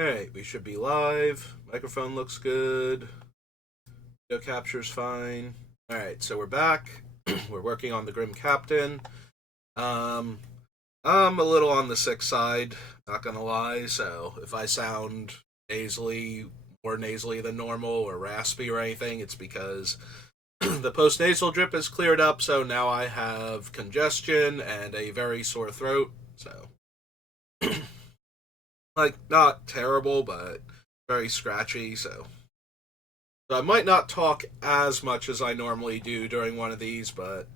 Alright, we should be live. Microphone looks good. Video capture's fine. Alright, so we're back. We're working on the Grim Captain. Um, I'm a little on the sick side, not gonna lie, so if I sound nasally, more nasally than normal, or raspy or anything, it's because the post-nasal drip has cleared up, so now I have congestion and a very sore throat, so like not terrible, but very scratchy. So I might not talk as much as I normally do during one of these, but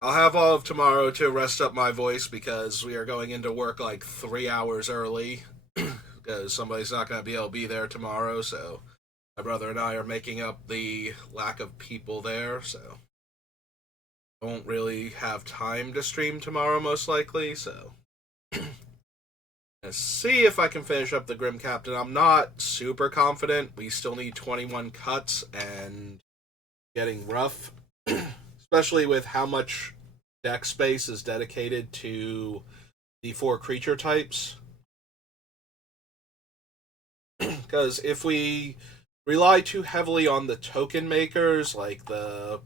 I'll have all of tomorrow to rest up my voice because we are going into work like 3 hours early because somebody's not going to be able to be there tomorrow. So my brother and I are making up the lack of people there. So I won't really have time to stream tomorrow, most likely. So let's see if I can finish up the Grim Captain. I'm not super confident. We still need 21 cuts and getting rough, especially with how much deck space is dedicated to the four creature types. Because if we rely too heavily on the token makers, like the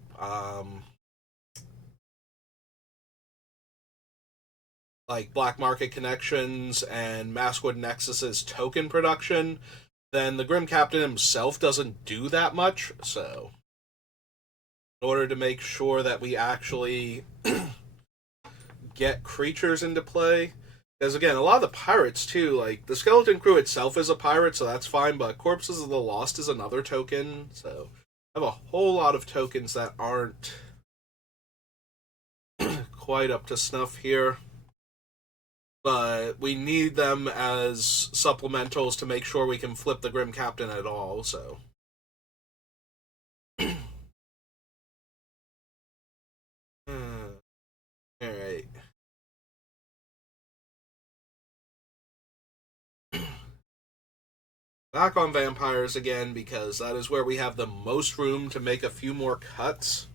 like Black Market Connections and Maskwood Nexus's token production, then the Grim Captain himself doesn't do that much. So, in order to make sure that we actually get creatures into play, because again, a lot of the pirates too, like the Skeleton Crew itself is a pirate, so that's fine. But Corpses of the Lost is another token, so I have a whole lot of tokens that aren't quite up to snuff here. But we need them as supplementals to make sure we can flip the Grim Captain at all. So, all right. Back on vampires again because that is where we have the most room to make a few more cuts.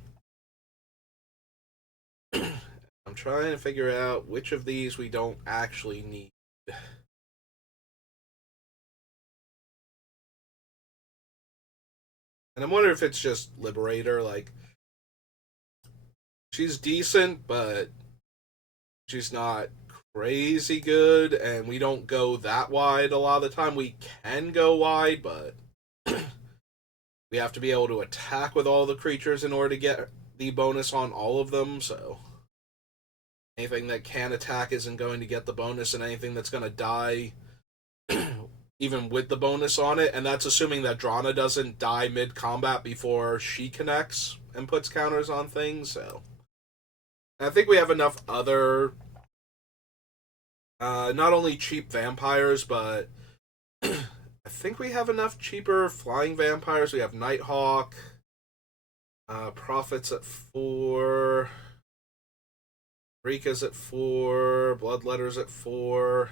I'm trying to figure out which of these we don't actually need. And I'm wondering if it's just Liberator. Like, she's decent, but she's not crazy good, and we don't go that wide a lot of the time. We can go wide, but we have to be able to attack with all the creatures in order to get the bonus on all of them, so anything that can attack isn't going to get the bonus, and anything that's going to die, even with the bonus on it, and that's assuming that Drana doesn't die mid combat before she connects and puts counters on things. So and I think we have enough other, not only cheap vampires, but I think we have enough cheaper flying vampires. We have Nighthawk, Prophets at 4, Rika's at 4, Bloodletter's at 4.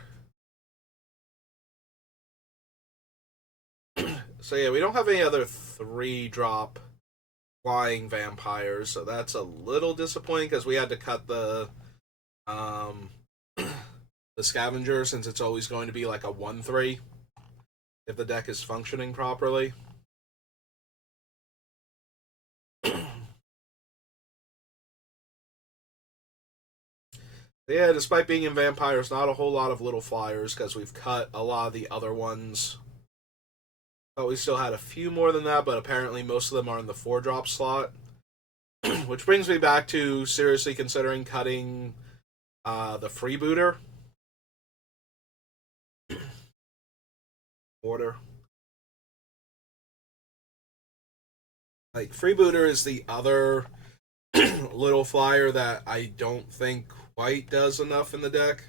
So yeah, we don't have any other 3-drop flying vampires, so that's a little disappointing because we had to cut um the scavenger since it's always going to be like a 1/3 if the deck is functioning properly. Yeah, despite being in vampires, not a whole lot of little flyers because we've cut a lot of the other ones. But we still had a few more than that, but apparently most of them are in the 4-drop slot. Which brings me back to seriously considering cutting the freebooter order. Like, freebooter is the other little flyer that I don't think quite does enough in the deck.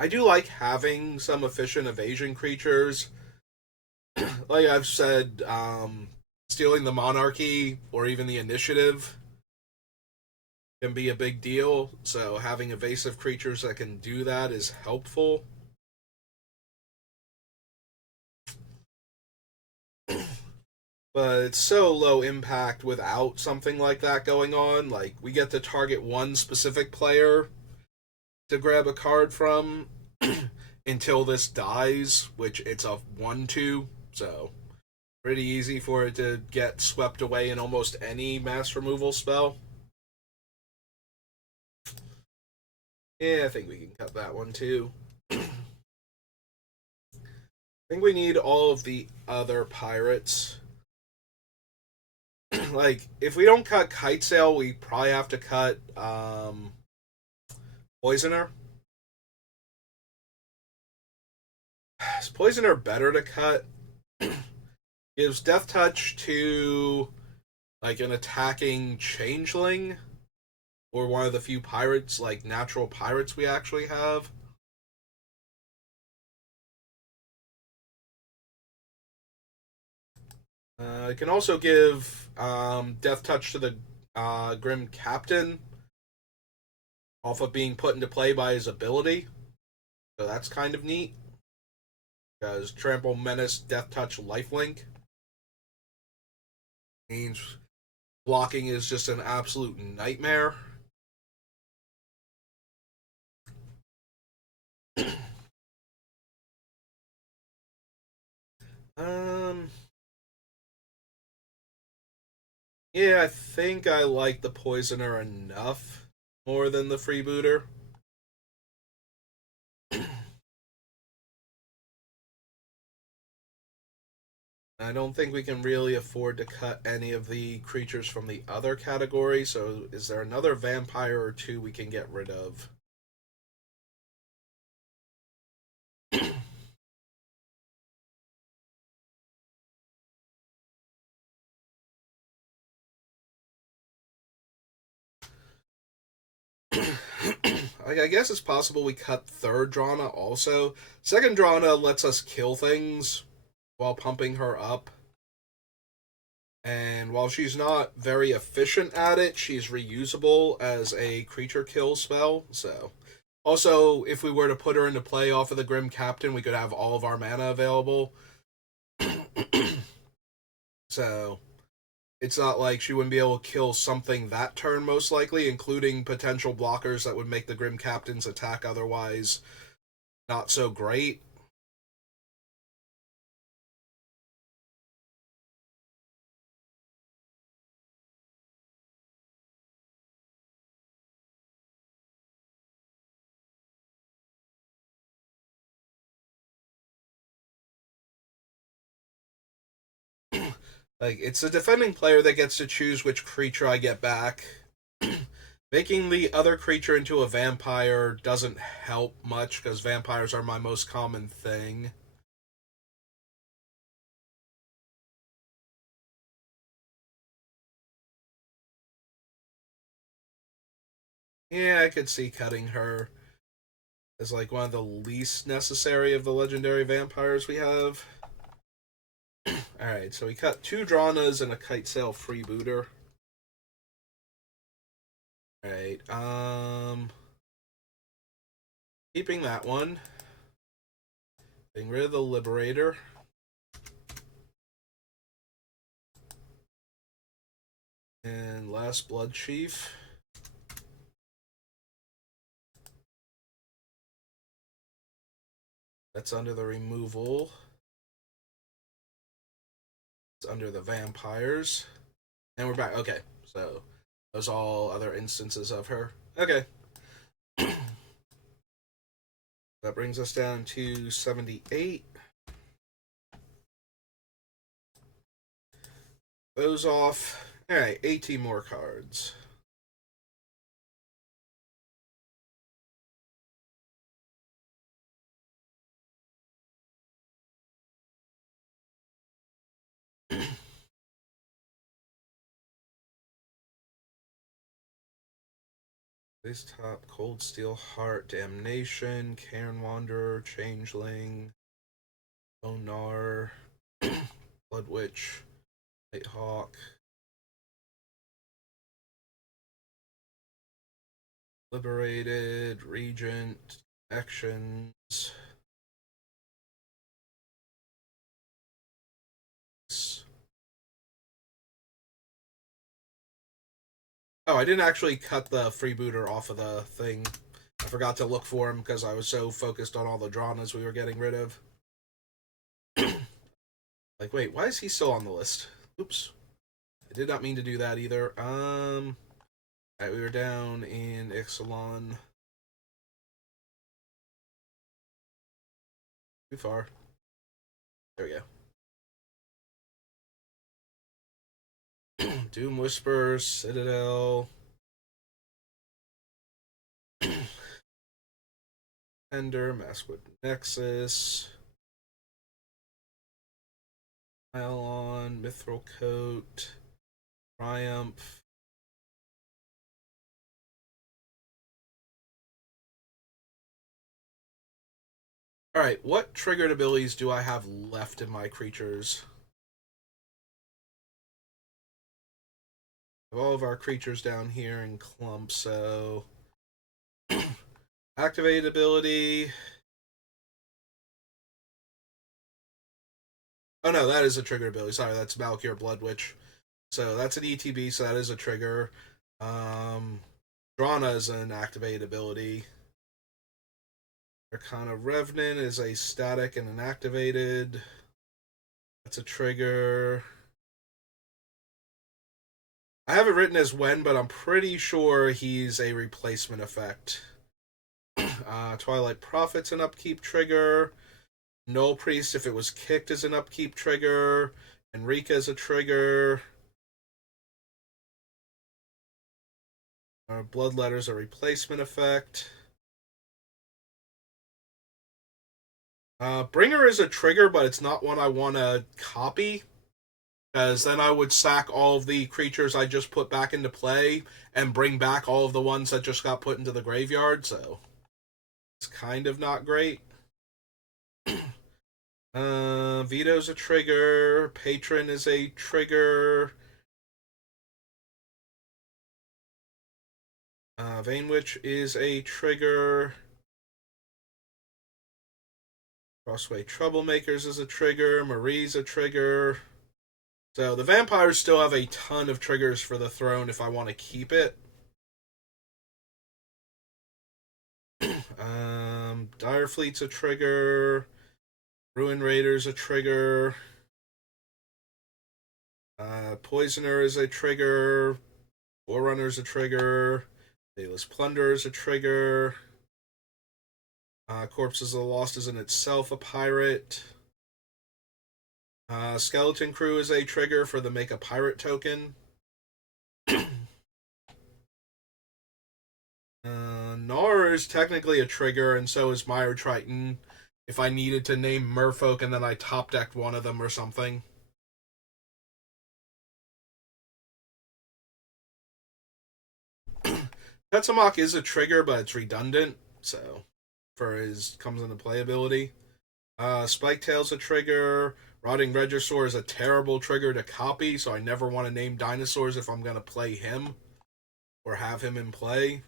I do like having some efficient evasion creatures. Like I've said, stealing the monarchy or even the initiative can be a big deal. So having evasive creatures that can do that is helpful. But it's so low impact without something like that going on. Like, we get to target one specific player to grab a card from, until this dies, which it's a 1/2, so pretty easy for it to get swept away in almost any mass removal spell. Yeah, I think we can cut that one too. I think we need all of the other pirates. Like, if we don't cut Kitesail, we probably have to cut Poisoner. Is Poisoner better to cut? Gives Death Touch to like an attacking changeling, or one of the few pirates, like natural pirates we actually have. It can also give Death Touch to the Grim Captain off of being put into play by his ability. So that's kind of neat. Because Trample, Menace, Death Touch, Lifelink means blocking is just an absolute nightmare. um, yeah, I think I like the Poisoner enough more than the Freebooter. I don't think we can really afford to cut any of the creatures from the other category, so is there another vampire or two we can get rid of? I guess it's possible we cut third Drana also. Second Drana lets us kill things while pumping her up. And while she's not very efficient at it, she's reusable as a creature kill spell. So, also, if we were to put her into play off of the Grim Captain, we could have all of our mana available. So, it's not like she wouldn't be able to kill something that turn, most likely, including potential blockers that would make the Grim Captain's attack otherwise not so great. Like, it's the defending player that gets to choose which creature I get back. Making the other creature into a vampire doesn't help much because vampires are my most common thing. Yeah, I could see cutting her as like one of the least necessary of the legendary vampires we have. Alright, so we cut two Dranas and a Kitesail freebooter. Alright, keeping that one. Getting rid of the Liberator. And last Blood Chief. That's under the removal. It's under the vampires. And we're back. Okay, so those are all other instances of her. Okay. That brings us down to 78. Those off. Alright, 18 more cards. This top, Cold Steel Heart, Damnation, Cairn Wanderer, Changeling, Onar, Blood Witch, Nighthawk, Liberated, Regent, Actions. Oh, I didn't actually cut the freebooter off of the thing. I forgot to look for him because I was so focused on all the Dranas we were getting rid of. Like, wait, why is he still on the list? Oops. I did not mean to do that either. Alright, we were down in Ixalan. Too far. There we go. Doom Whisper, Citadel. Ender, Maskwood Nexus. Pylon, Mithril Coat, Triumph. Alright, what triggered abilities do I have left in my creatures? All of our creatures down here in clumps, so activate ability. Oh no, that is a trigger ability. Sorry, that's Valkyr Blood Witch. So that's an ETB, so that is a trigger. Drana is an activated ability. Arcana Revenant is a static and an activated. That's a trigger. I have it written as when, but I'm pretty sure he's a replacement effect. Twilight Prophet's an upkeep trigger. Null Priest, if it was kicked, is an upkeep trigger. Enrica is a trigger. Bloodletter's a replacement effect. Bringer is a trigger, but it's not one I want to copy. Because then I would sack all of the creatures I just put back into play and bring back all of the ones that just got put into the graveyard, so it's kind of not great. Veto's a trigger. Patron is a trigger. Vainwitch is a trigger. Crossway Troublemakers is a trigger. Marie's a trigger. So the vampires still have a ton of triggers for the throne if I want to keep it. Direfleet's a trigger. Ruin Raider's a trigger. Poisoner is a trigger. Forerunner's a trigger. Dayless Plunder is a trigger. Corpses of the Lost is in itself a pirate. Skeleton Crew is a trigger for the Make a Pirate token. Gnar is technically a trigger, and so is Mire Triton. If I needed to name Merfolk and then I top decked one of them or something. Tetsamok is a trigger, but it's redundant, so for his comes into playability. Spiketail's a trigger. Rotting Regisaur is a terrible trigger to copy, so I never want to name dinosaurs if I'm going to play him or have him in play.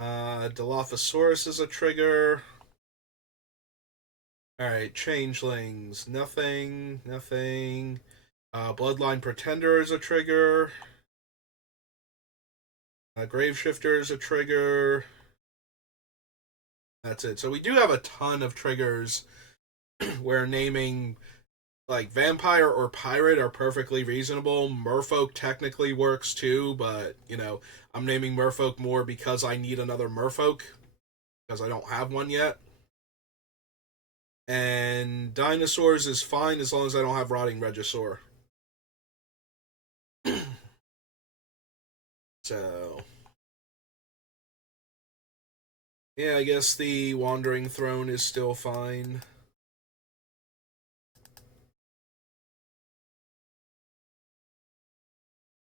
Dilophosaurus is a trigger. Alright, Changelings. Nothing. Bloodline Pretender is a trigger. Graveshifter is a trigger. That's it. So we do have a ton of triggers where naming like vampire or pirate are perfectly reasonable. Merfolk technically works too, but I'm naming Merfolk more because I need another Merfolk because I don't have one yet. And dinosaurs is fine as long as I don't have Rotting Regisaur. So yeah, I guess the Wandering Throne is still fine.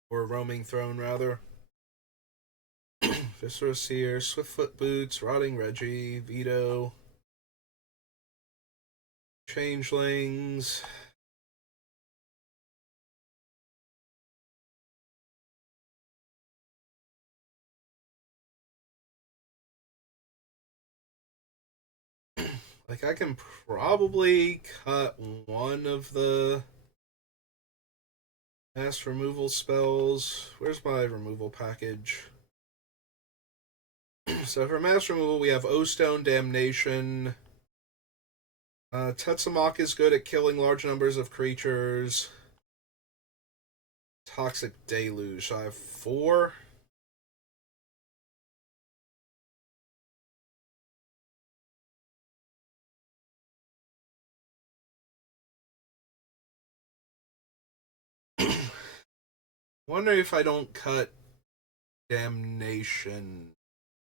Or Roaming Throne, rather. Viscera Seer, Swiftfoot Boots, Rotting Reggie, Veto, Changelings. Like, I can probably cut one of the mass removal spells. Where's my removal package? So for mass removal, we have O-Stone, Damnation. Tetsumak is good at killing large numbers of creatures. Toxic Deluge. So I have 4. Wonder if I don't cut Damnation.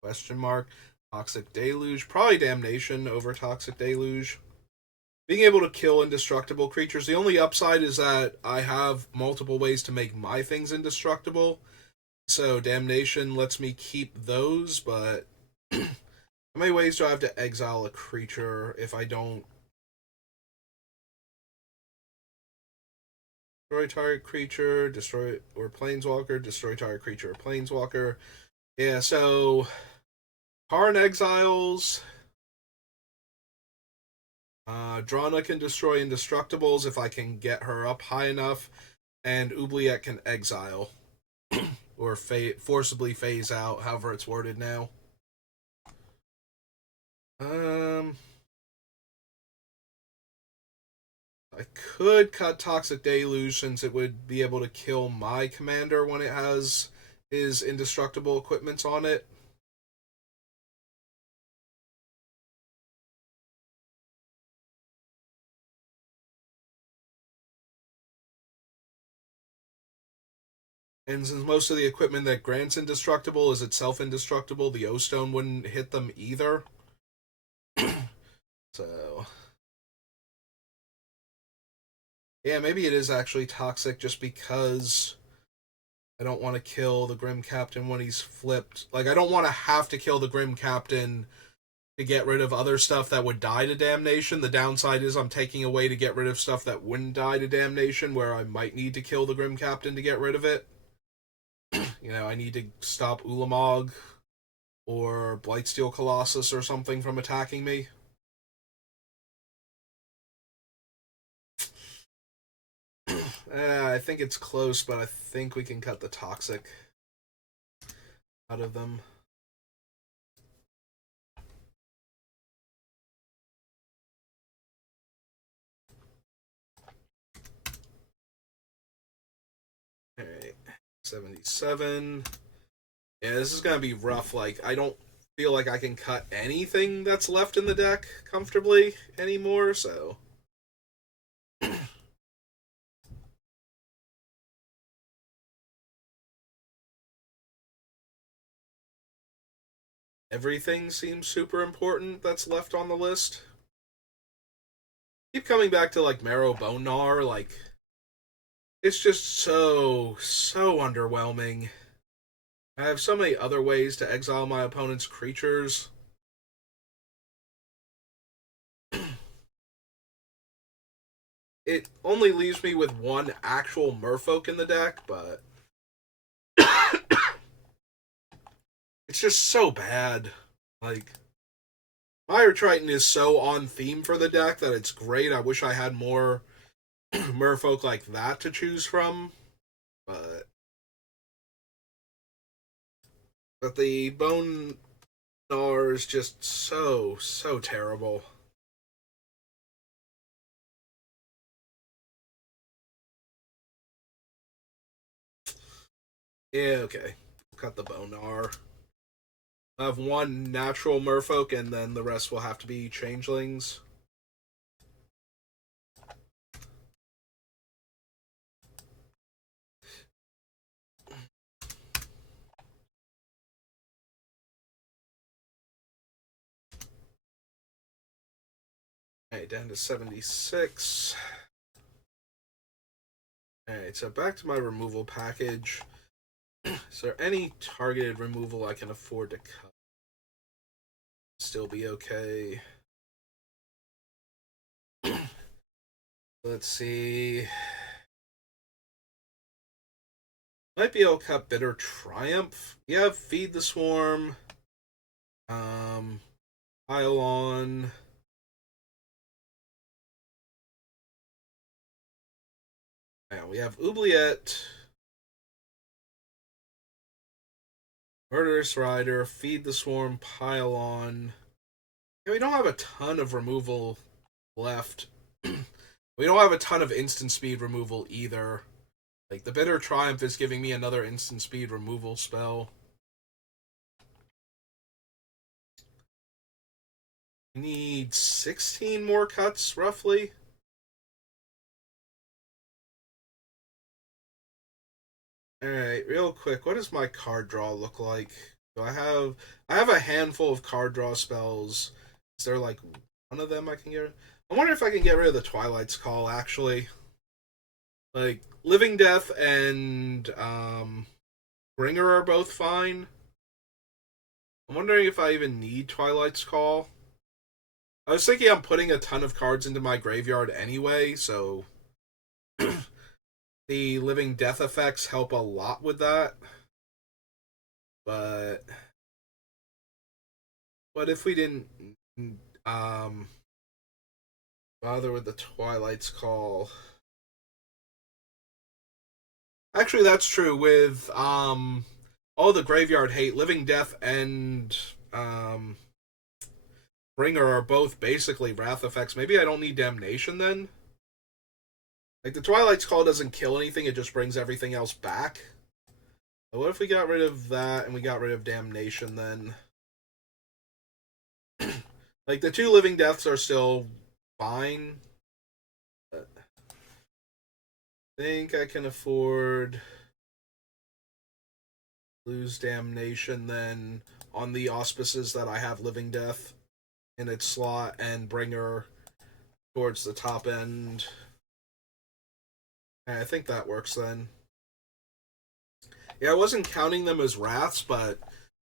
Question mark. Toxic Deluge. Probably Damnation over Toxic Deluge. Being able to kill indestructible creatures. The only upside is that I have multiple ways to make my things indestructible. So Damnation lets me keep those, but how many ways do I have to exile a creature if I don't destroy target creature, destroy or planeswalker, destroy target creature or planeswalker? Yeah, so Karn exiles. Drana can destroy indestructibles if I can get her up high enough, and Oubliette can exile or forcibly phase out, however it's worded now. Um, I could cut Toxic Deluge since it would be able to kill my commander when it has his indestructible equipments on it. And since most of the equipment that grants indestructible is itself indestructible, the O-Stone wouldn't hit them either. So, yeah, maybe it is actually toxic just because I don't want to kill the Grim Captain when he's flipped. Like, I don't want to have to kill the Grim Captain to get rid of other stuff that would die to Damnation. The downside is I'm taking away to get rid of stuff that wouldn't die to Damnation, where I might need to kill the Grim Captain to get rid of it. I need to stop Ulamog or Blightsteel Colossus or something from attacking me. I think it's close, but I think we can cut the toxic out of them. Alright. 77. Yeah, this is going to be rough. Like, I don't feel like I can cut anything that's left in the deck comfortably anymore, so. Everything seems super important that's left on the list. Keep coming back to, like, Marrow Bone Gnawer, like, it's just so underwhelming. I have so many other ways to exile my opponent's creatures. It only leaves me with one actual Merfolk in the deck, but it's just so bad. Like, Mire Triton is so on theme for the deck that it's great. I wish I had more Merfolk like that to choose from, but the Bone Gnawer is just so terrible. Yeah, okay. Cut the Bone Gnawer. I have one natural Merfolk, and then the rest will have to be changelings. Alright, down to 76. Alright, so back to my removal package. Is there any targeted removal I can afford to cut? Still be okay. Let's see. Might be able to cut Bitter Triumph. Yeah, Feed the Swarm. Pile on. Now we have Oubliette. Murderous Rider, Feed the Swarm, Pylon. Yeah, we don't have a ton of removal left. We don't have a ton of instant speed removal either. Like, the Bitter Triumph is giving me another instant speed removal spell. We need 16 more cuts, roughly. Alright, real quick, what does my card draw look like? Do I have a handful of card draw spells. Is there like one of them I can get? I wonder if I can get rid of the Twilight's Call actually. Like Living Death and Bringer are both fine. I'm wondering if I even need Twilight's Call. I was thinking I'm putting a ton of cards into my graveyard anyway, so the Living Death effects help a lot with that. But if we didn't um bother with the Twilight's Call. Actually that's true with all the graveyard hate, Living Death and Bringer are both basically wrath effects. Maybe I don't need Damnation then? Like the Twilight's Call doesn't kill anything, it just brings everything else back. But what if we got rid of that and we got rid of Damnation then? Like the two Living Deaths are still fine. But I think I can afford lose Damnation then on the auspices that I have Living Death in its slot and Bringer towards the top end. I think that works then. Yeah, I wasn't counting them as wraths, but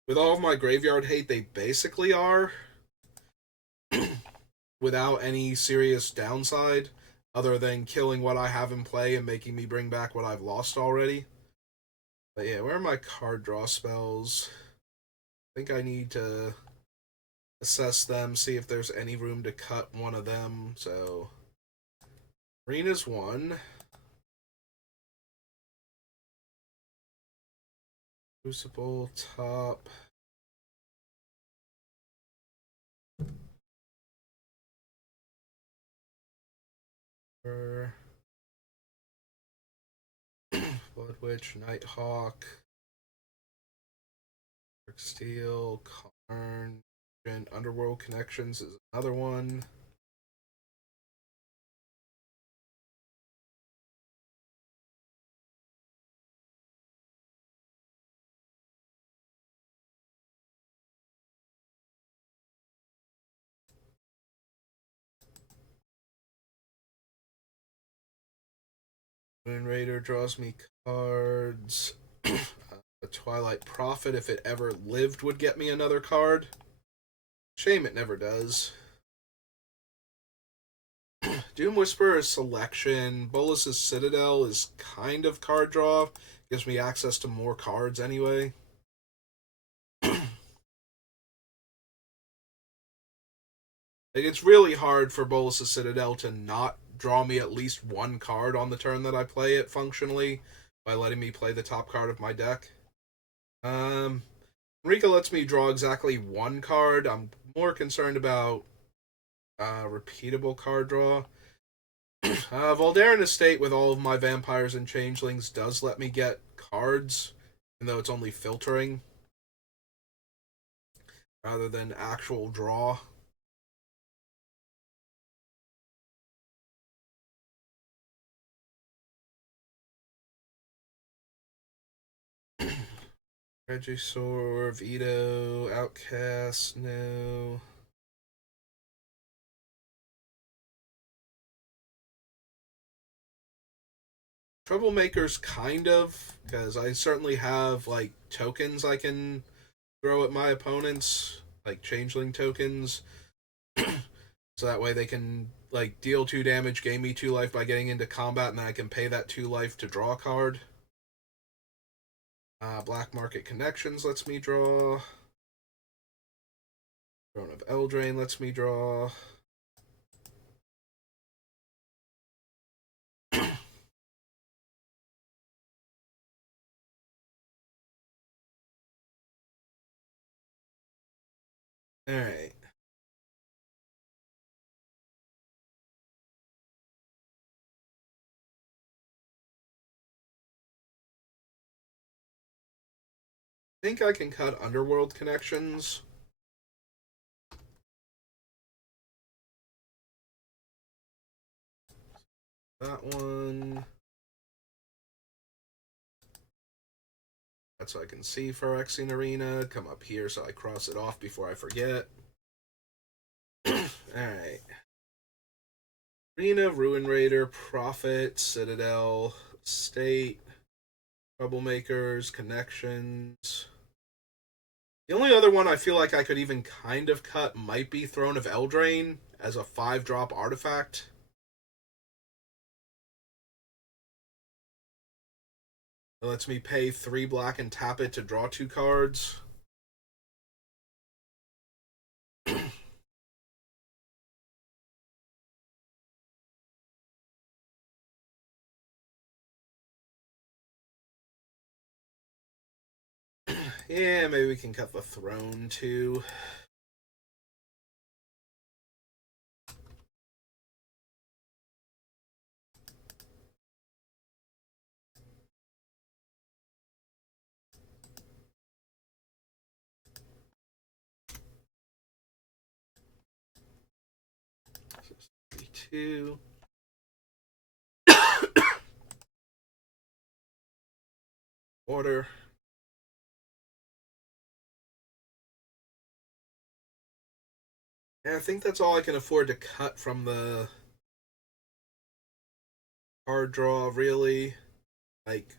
with all of my graveyard hate, they basically are. Without any serious downside, other than killing what I have in play and making me bring back what I've lost already. But yeah, where are my card draw spells? I think I need to assess them, see if there's any room to cut one of them. So, Arena's one. Crucible, top. Blood Witch, Nighthawk, Dark Steel, Karn, and Underworld Connections is another one. Moon Raider draws me cards. The Twilight Prophet, if it ever lived, would get me another card. Shame it never does. Doom Whisperer is selection. Bolas's Citadel is kind of card draw. Gives me access to more cards anyway. Like, it's really hard for Bolas's Citadel to not draw me at least one card on the turn that I play it functionally by letting me play the top card of my deck. Rika lets me draw exactly one card. I'm more concerned about repeatable card draw. Voldaren Estate with all of my vampires and changelings does let me get cards, even though it's only filtering rather than actual draw. Regisaur, Vito, Outcast, no. Troublemakers, kind of, because I certainly have like tokens I can throw at my opponents, like changeling tokens, so that way they can like deal 2 damage, gain me 2 life by getting into combat, and then I can pay that 2 life to draw a card. Black Market Connections lets me draw. Throne of Eldraine lets me draw. think I can cut Underworld Connections. That one. That's so I can see Phyrexian Arena. Come up here so I cross it off before I forget. Alright. Arena, Ruin Raider, Prophet, Citadel, State, Troublemakers, Connections. The only other one I feel like I could even kind of cut might be Throne of Eldraine as a 5-drop artifact. It lets me pay 3 black and tap it to draw 2 cards. Yeah, maybe we can cut the Throne too. So 3-2. Order. And I think that's all I can afford to cut from the card draw, really. Like,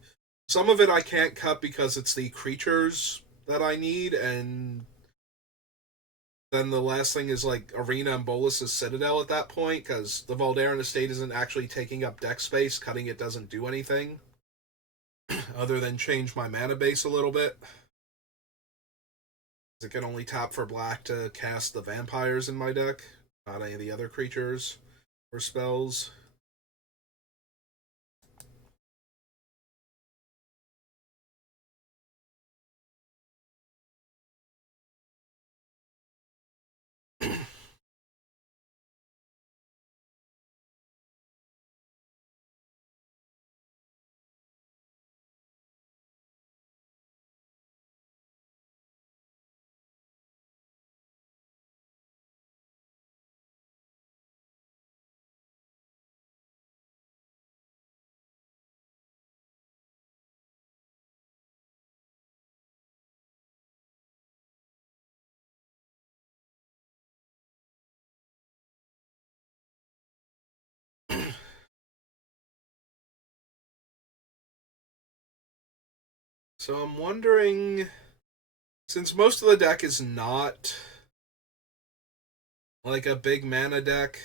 some of it I can't cut because it's the creatures that I need, and then the last thing is like Arena and Bolas's Citadel at that point, because the Voldaren Estate isn't actually taking up deck space. Cutting it doesn't do anything other than change my mana base a little bit. It can only tap for black to cast the vampires in my deck, not any of the other creatures or spells. So I'm wondering, since most of the deck is not like a big mana deck,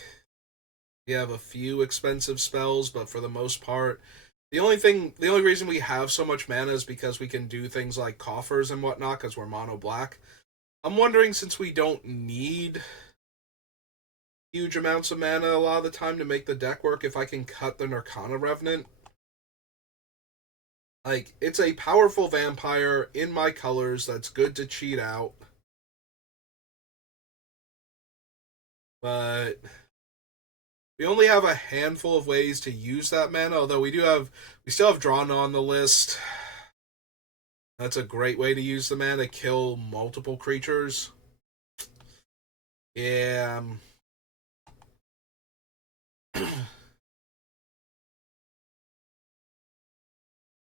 we have a few expensive spells, but for the most part, the only reason we have so much mana is because we can do things like coffers and whatnot because we're mono black. I'm wondering, since we don't need huge amounts of mana a lot of the time to make the deck work, if I can cut the Nirkana Revenant. Like, it's a powerful vampire in my colors that's good to cheat out. But we only have a handful of ways to use that mana, although we still have Drawn on the list. That's a great way to use the mana, kill multiple creatures. Yeah.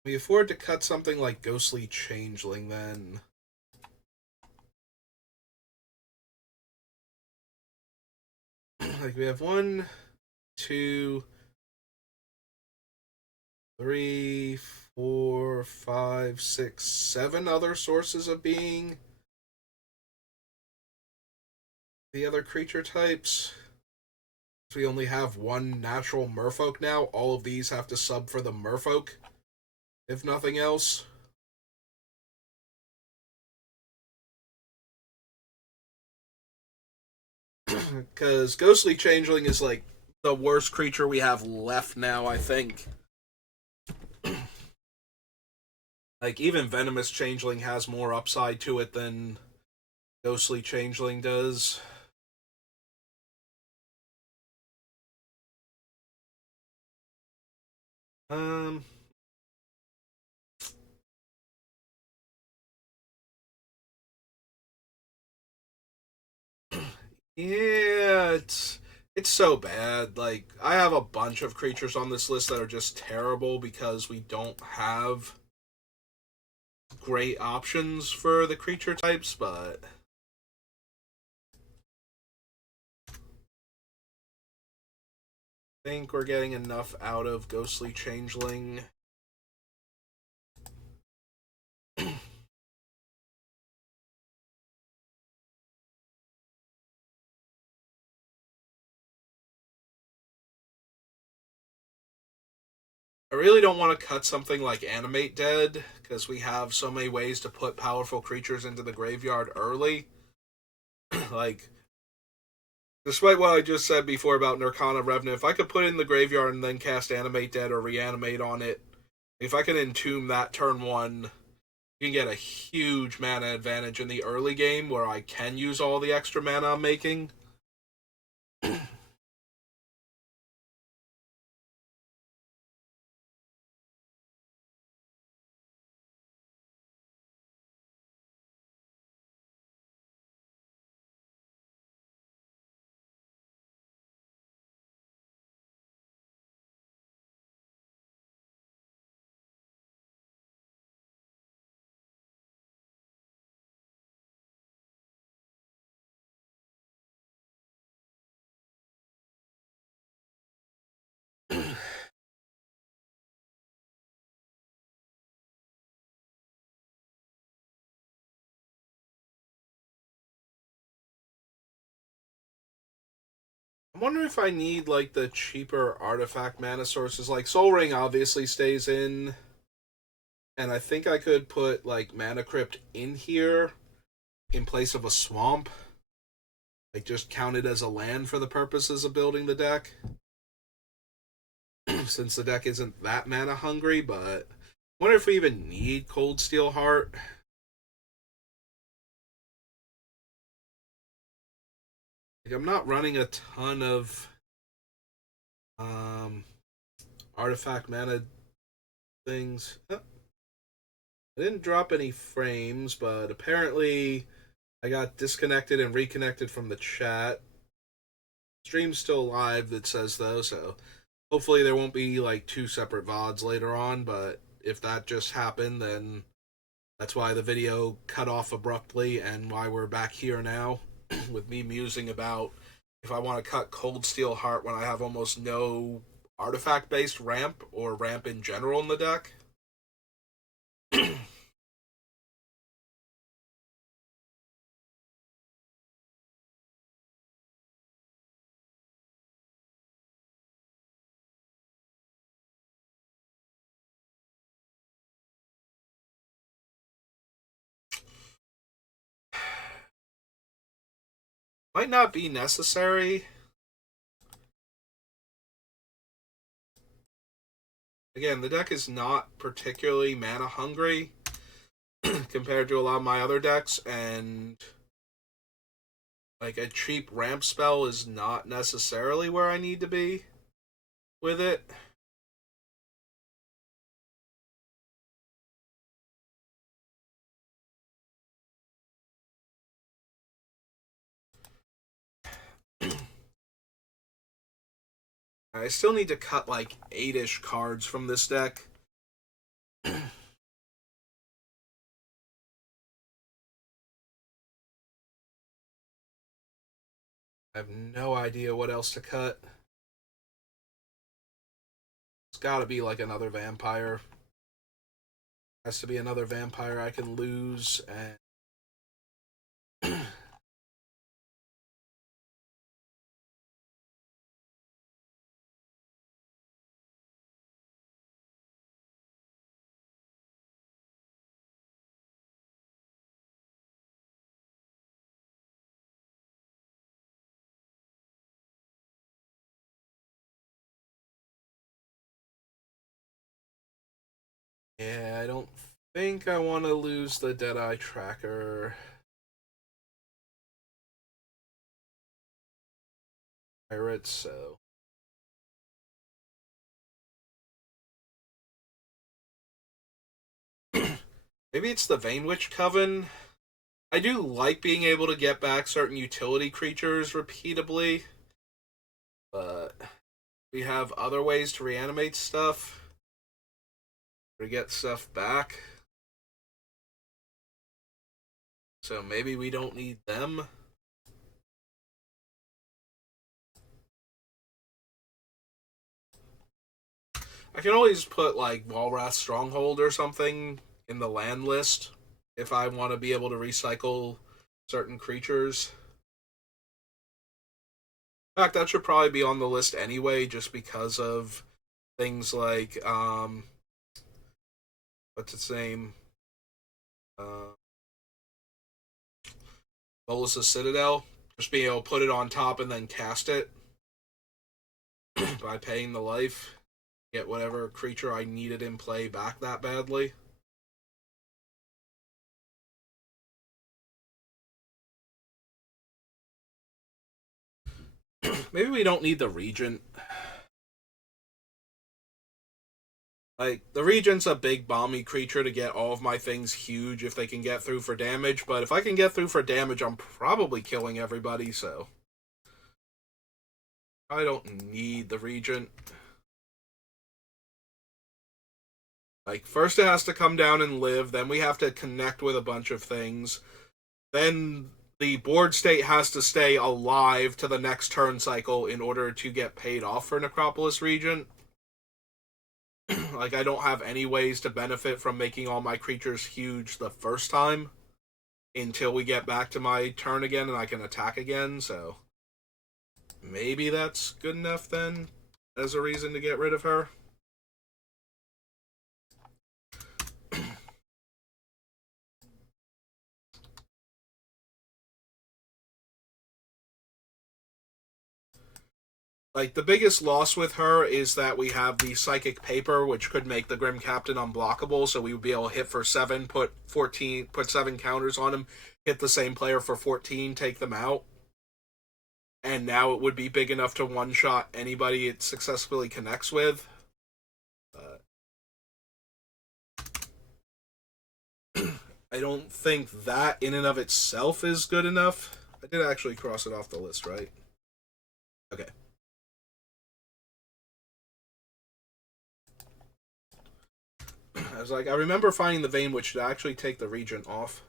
We afford to cut something like Ghostly Changeling then. Like, we have 1, 2, 3, 4, 5, 6, 7 other sources of being the other creature types. So we only have 1 natural merfolk now. All of these have to sub for the merfolk, if nothing else. Because Ghostly Changeling is like the worst creature we have left now, I think. Like, even Venomous Changeling has more upside to it than Ghostly Changeling does. Um, Yeah, it's so bad. Like I have a bunch of creatures on this list that are just terrible because we don't have great options for the creature types, but I think we're getting enough out of Ghostly Changeling. I really don't want to cut something like Animate Dead because we have so many ways to put powerful creatures into the graveyard early. Like, despite what I just said before about Nirkana Revenant, if I could put it in the graveyard and then cast Animate Dead or Reanimate on it, if I can entomb that turn one, you can get a huge mana advantage in the early game where I can use all the extra mana I'm making. I'm wondering if I need like the cheaper artifact mana sources. Like Soul Ring obviously stays in, and I think I could put like Mana Crypt in here in place of a swamp. Like just count it as a land for the purposes of building the deck. Since the deck isn't that mana hungry, but I wonder if we even need Cold Steel Heart. Like I'm not running a ton of um artifact mana things. I didn't drop any frames, but apparently I got disconnected and reconnected from the chat. Stream's still live, it says though, so hopefully there won't be like two separate VODs later on, but if that just happened, then that's why the video cut off abruptly and why we're back here now with me musing about if I want to cut Cold Steel Heart when I have almost no artifact based ramp or ramp in general in the deck. Might not be necessary. Again, the deck is not particularly mana hungry compared to a lot of my other decks, and like a cheap ramp spell is not necessarily where I need to be with it. I still need to cut like 8-ish cards from this deck. I have no idea what else to cut. It's gotta be like another vampire. Has to be another vampire I can lose, and yeah, I don't think I want to lose the Deadeye Tracker Pirate, so maybe it's the Veinwitch Coven. I do like being able to get back certain utility creatures repeatably, but we have other ways to reanimate stuff, to get stuff back. So maybe we don't need them. I can always put like Walrath Stronghold or something in the land list if I want to be able to recycle certain creatures. In fact, that should probably be on the list anyway, just because of things like what's its name? Uh, Bolus's Citadel. Just being able to put it on top and then cast it by paying the life. Get whatever creature I needed in play back that badly. Maybe we don't need the Regent. Like, the Regent's a big bomby creature to get all of my things huge if they can get through for damage, but if I can get through for damage, I'm probably killing everybody, so I don't need the Regent. Like, first it has to come down and live, then we have to connect with a bunch of things, then the board state has to stay alive to the next turn cycle in order to get paid off for Necropolis Regent. Like, I don't have any ways to benefit from making all my creatures huge the first time until we get back to my turn again and I can attack again, so maybe that's good enough then as a reason to get rid of her. Like, the biggest loss with her is that we have the Psychic Paper, which could make the Grim Captain unblockable, so we would be able to hit for 7, put 7 counters on him, hit the same player for 14, take them out. And now it would be big enough to one-shot anybody it successfully connects with. I don't think that in and of itself is good enough. I did actually cross it off the list, right? Okay. I was like, I remember finding the Vein Witch to actually take the Regent off.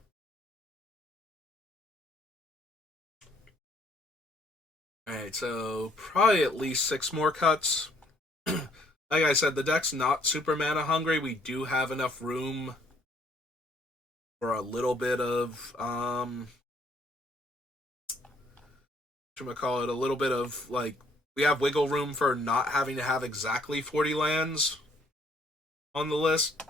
Alright, so probably at least 6 more cuts. Like I said, the deck's not super mana hungry. We do have enough room for a little bit of a little bit of, like, we have wiggle room for not having to have exactly 40 lands on the list.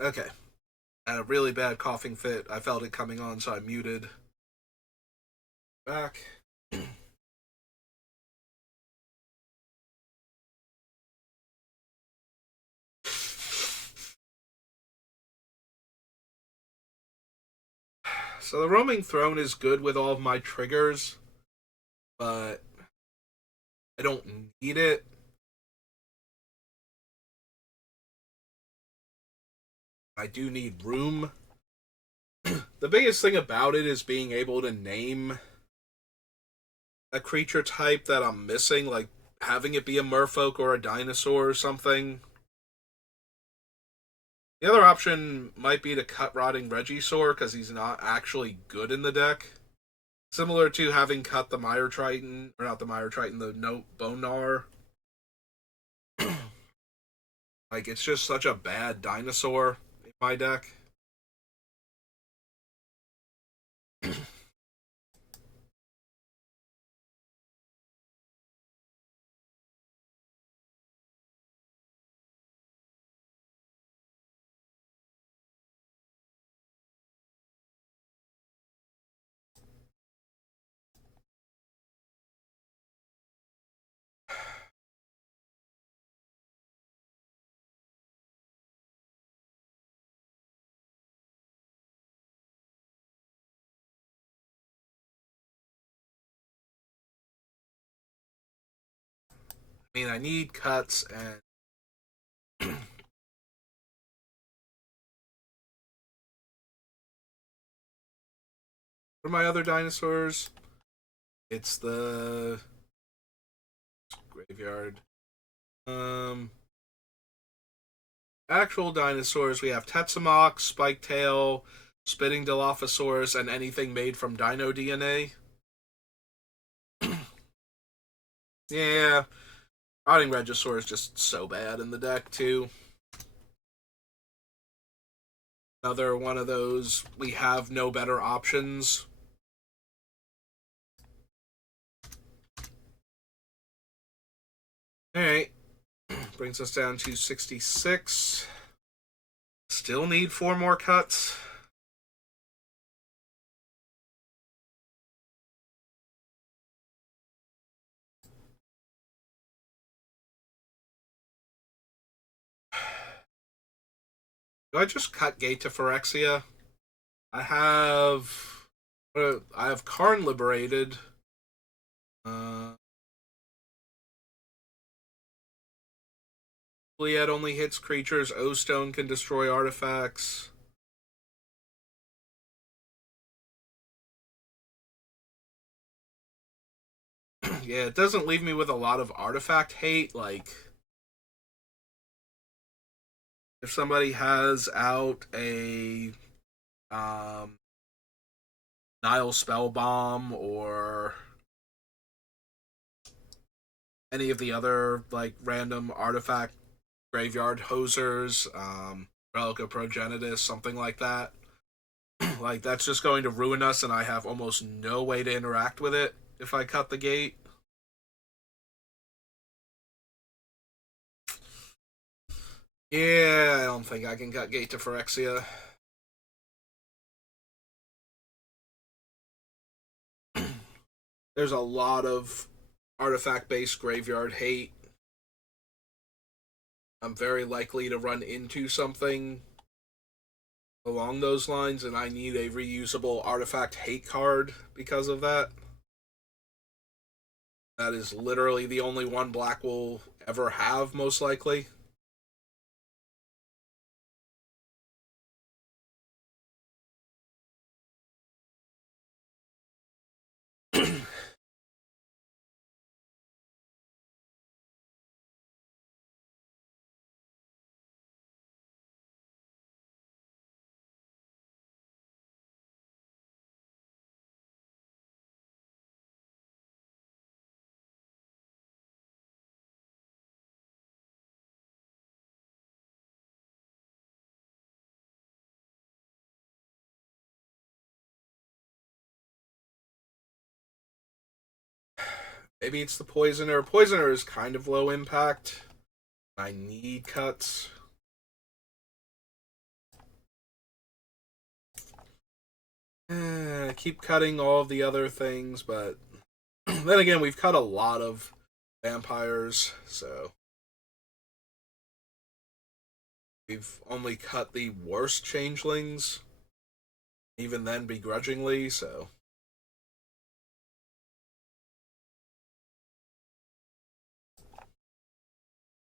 Okay. I had a really bad coughing fit. I felt it coming on, so I muted. Back. So the Roaming Throne is good with all of my triggers, but I don't need it. I do need room. The biggest thing about it is being able to name a creature type that I'm missing, like having it be a merfolk or a dinosaur or something. The other option might be to cut Rotting Regisaur because he's not actually good in the deck. Similar to having cut the Mire Triton, or not the Mire Triton, the Note Bonar. Like, it's just such a bad dinosaur in my deck. I mean, I need cuts and what are my other dinosaurs? It's the graveyard. Actual dinosaurs, we have Tetsamok, Spiketail, Spitting Dilophosaurus, and anything made from dino DNA. Yeah, Rotting Regisaur is just so bad in the deck, too. Another one of those, we have no better options. Alright, brings us down to 66. Still need 4 more cuts. Do I just cut Gate to Phyrexia? I have Karn Liberated. Iliad only hits creatures. O-Stone can destroy artifacts. Yeah, it doesn't leave me with a lot of artifact hate. Like, if somebody has out a Nile Spellbomb or any of the other like random artifact graveyard hosers, Relic of Progenitus, something like that. Like, that's just going to ruin us, and I have almost no way to interact with it if I cut the gate. Yeah, I don't think I can cut Gate to Phyrexia. There's a lot of artifact-based graveyard hate. I'm very likely to run into something along those lines, and I need a reusable artifact hate card because of that. That is literally the only one black will ever have, most likely. Maybe it's the Poisoner. Poisoner is kind of low impact. I need cuts. I keep cutting all of the other things, but then again, we've cut a lot of vampires, so we've only cut the worst changelings, even then begrudgingly, so.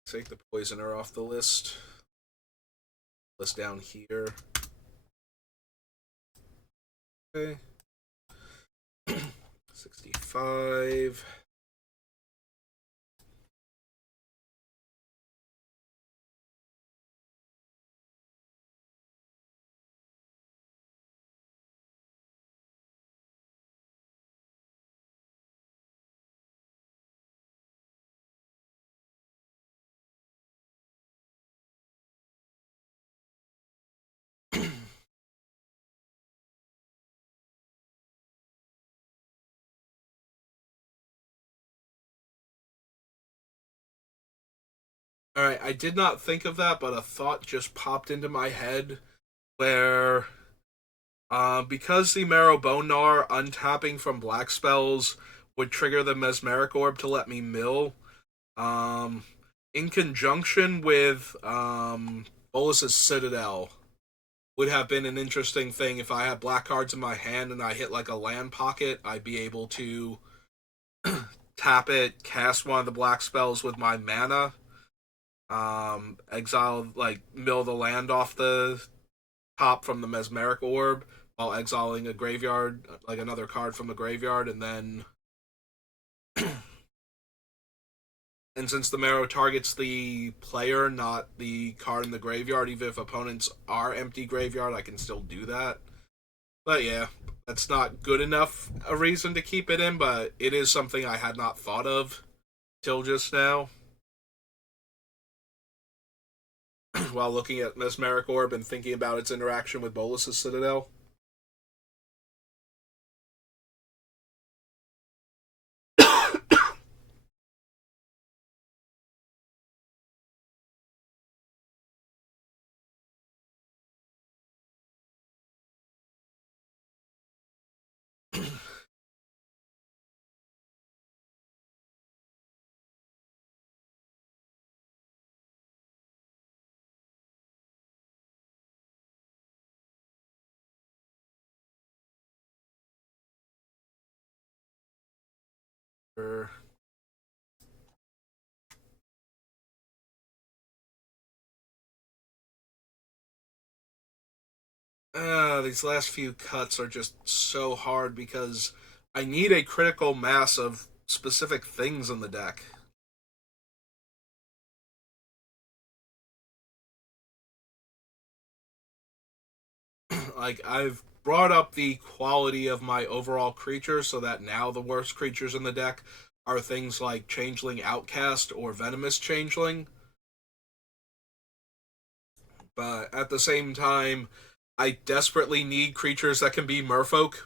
Take the Poisoner off the list. List down here. Okay. 65. Alright, I did not think of that, but a thought just popped into my head where, because the Marrow Bone Gnar untapping from black spells would trigger the Mesmeric Orb to let me mill, um, in conjunction with Bolus's Citadel, would have been an interesting thing. If I had black cards in my hand and I hit like a land pocket, I'd be able to tap it, cast one of the black spells with my mana, exile, like, mill the land off the top from the Mesmeric Orb while exiling a graveyard, like another card from the graveyard, and then. And since the marrow targets the player, not the card in the graveyard, even if opponents are empty graveyard, I can still do that. But yeah, that's not good enough a reason to keep it in, but it is something I had not thought of till just now. While looking at Mesmeric Orb and thinking about its interaction with Bolas's Citadel. These last few cuts are just so hard because I need a critical mass of specific things in the deck. Like, I've brought up the quality of my overall creatures so that now the worst creatures in the deck are things like Changeling Outcast or Venomous Changeling. But at the same time, I desperately need creatures that can be merfolk,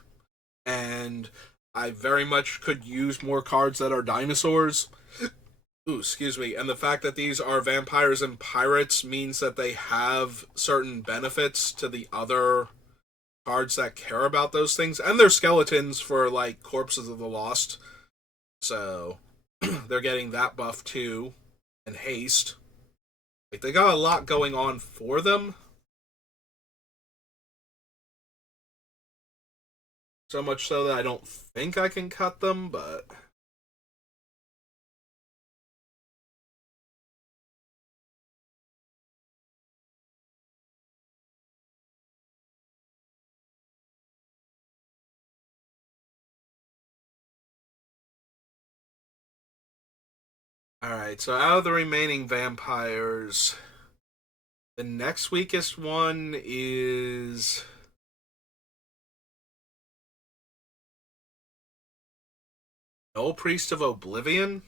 and I very much could use more cards that are dinosaurs. Ooh, excuse me. And the fact that these are vampires and pirates means that they have certain benefits to the other cards that care about those things, and they're skeletons for like Corpses of the Lost, so they're getting that buff too, and haste. Like, they got a lot going on for them. So much so that I don't think I can cut them, but alright, so out of the remaining vampires, the next weakest one is Null Priest of Oblivion.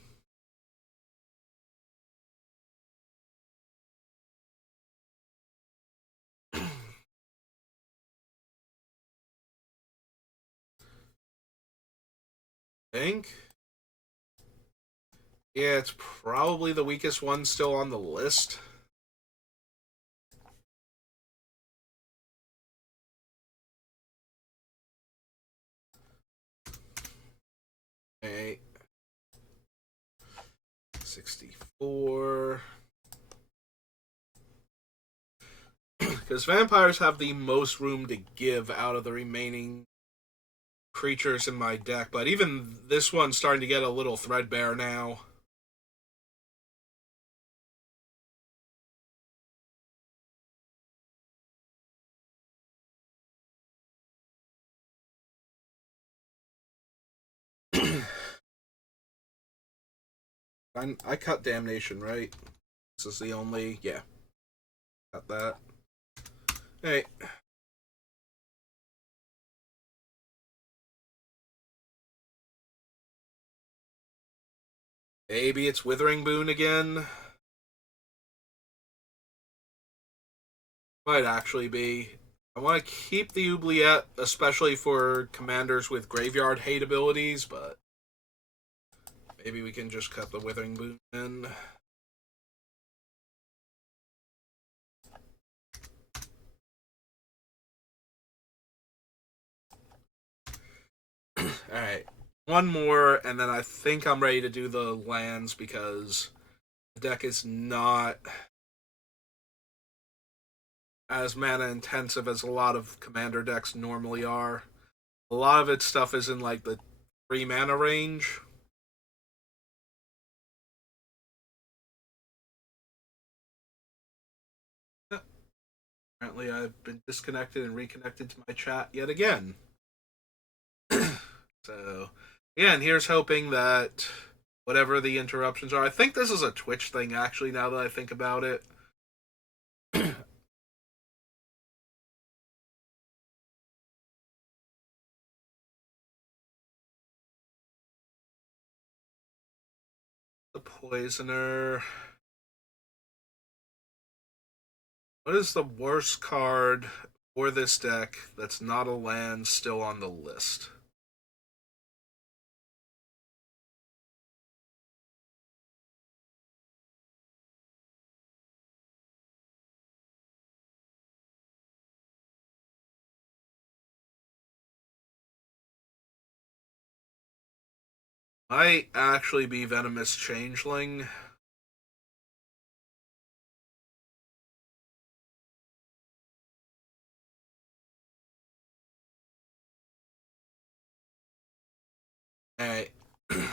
Think. Yeah, it's probably the weakest one still on the list. Okay. 64. Because vampires have the most room to give out of the remaining creatures in my deck, but even this one's starting to get a little threadbare now. I cut Damnation, right? This is the only. Yeah. Got that. Hey. Maybe it's Withering Boon again. Might actually be. I want to keep the Oubliette, especially for commanders with graveyard hate abilities, but maybe we can just cut the Withering Boon in. Alright. One more, and then I think I'm ready to do the lands because the deck is not as mana intensive as a lot of commander decks normally are. A lot of its stuff is in like the 3 mana range. Apparently, I've been disconnected and reconnected to my chat yet again. So, yeah, and here's hoping that whatever the interruptions are, I think this is a Twitch thing, actually, now that I think about it. The Poisoner. What is the worst card for this deck that's not a land still on the list? Might actually be Venomous Changeling. Hey. I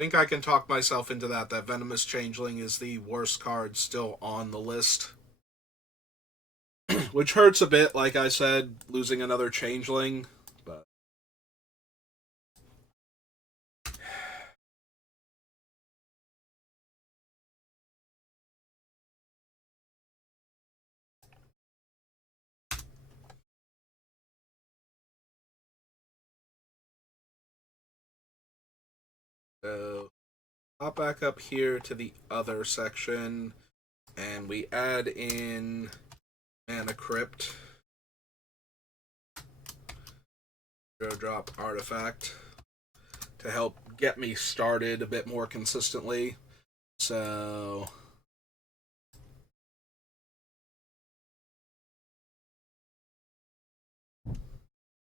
think I can talk myself into that Venomous Changeling is the worst card still on the list. Which hurts a bit, like I said, losing another Changeling. But so hop back up here to the other section, and we add in Mana Crypt. Drop Artifact to help get me started a bit more consistently. So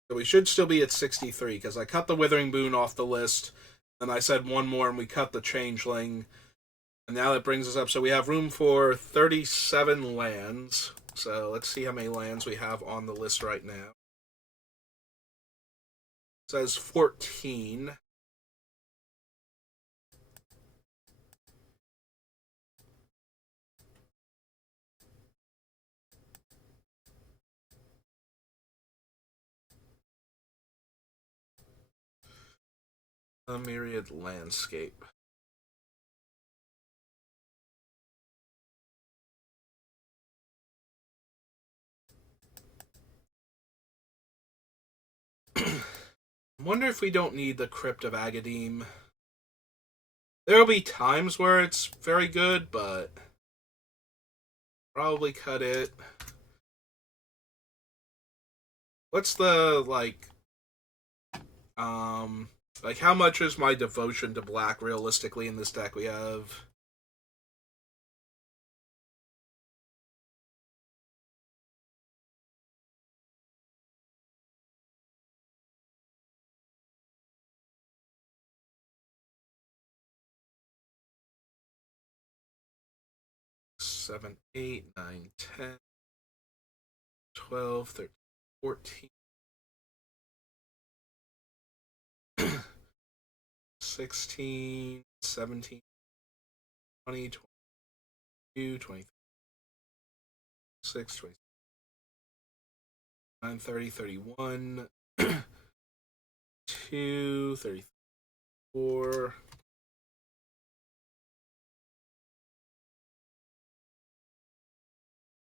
we should still be at 63 because I cut the Withering Boon off the list, and I said one more, and we cut the Changeling, and now that brings us up. So we have room for 37 lands. So let's see how many lands we have on the list right now. It says 14. A Myriad Landscape. I wonder if we don't need the Crypt of Agadeem. There'll be times where it's very good, but probably cut it. What's the how much is my devotion to black realistically in this deck? We have 7, 8, 9, 10, 12, 13, 14, 16, 17, 20, 22, 23, 26, 29, 30, 31, 2, 34,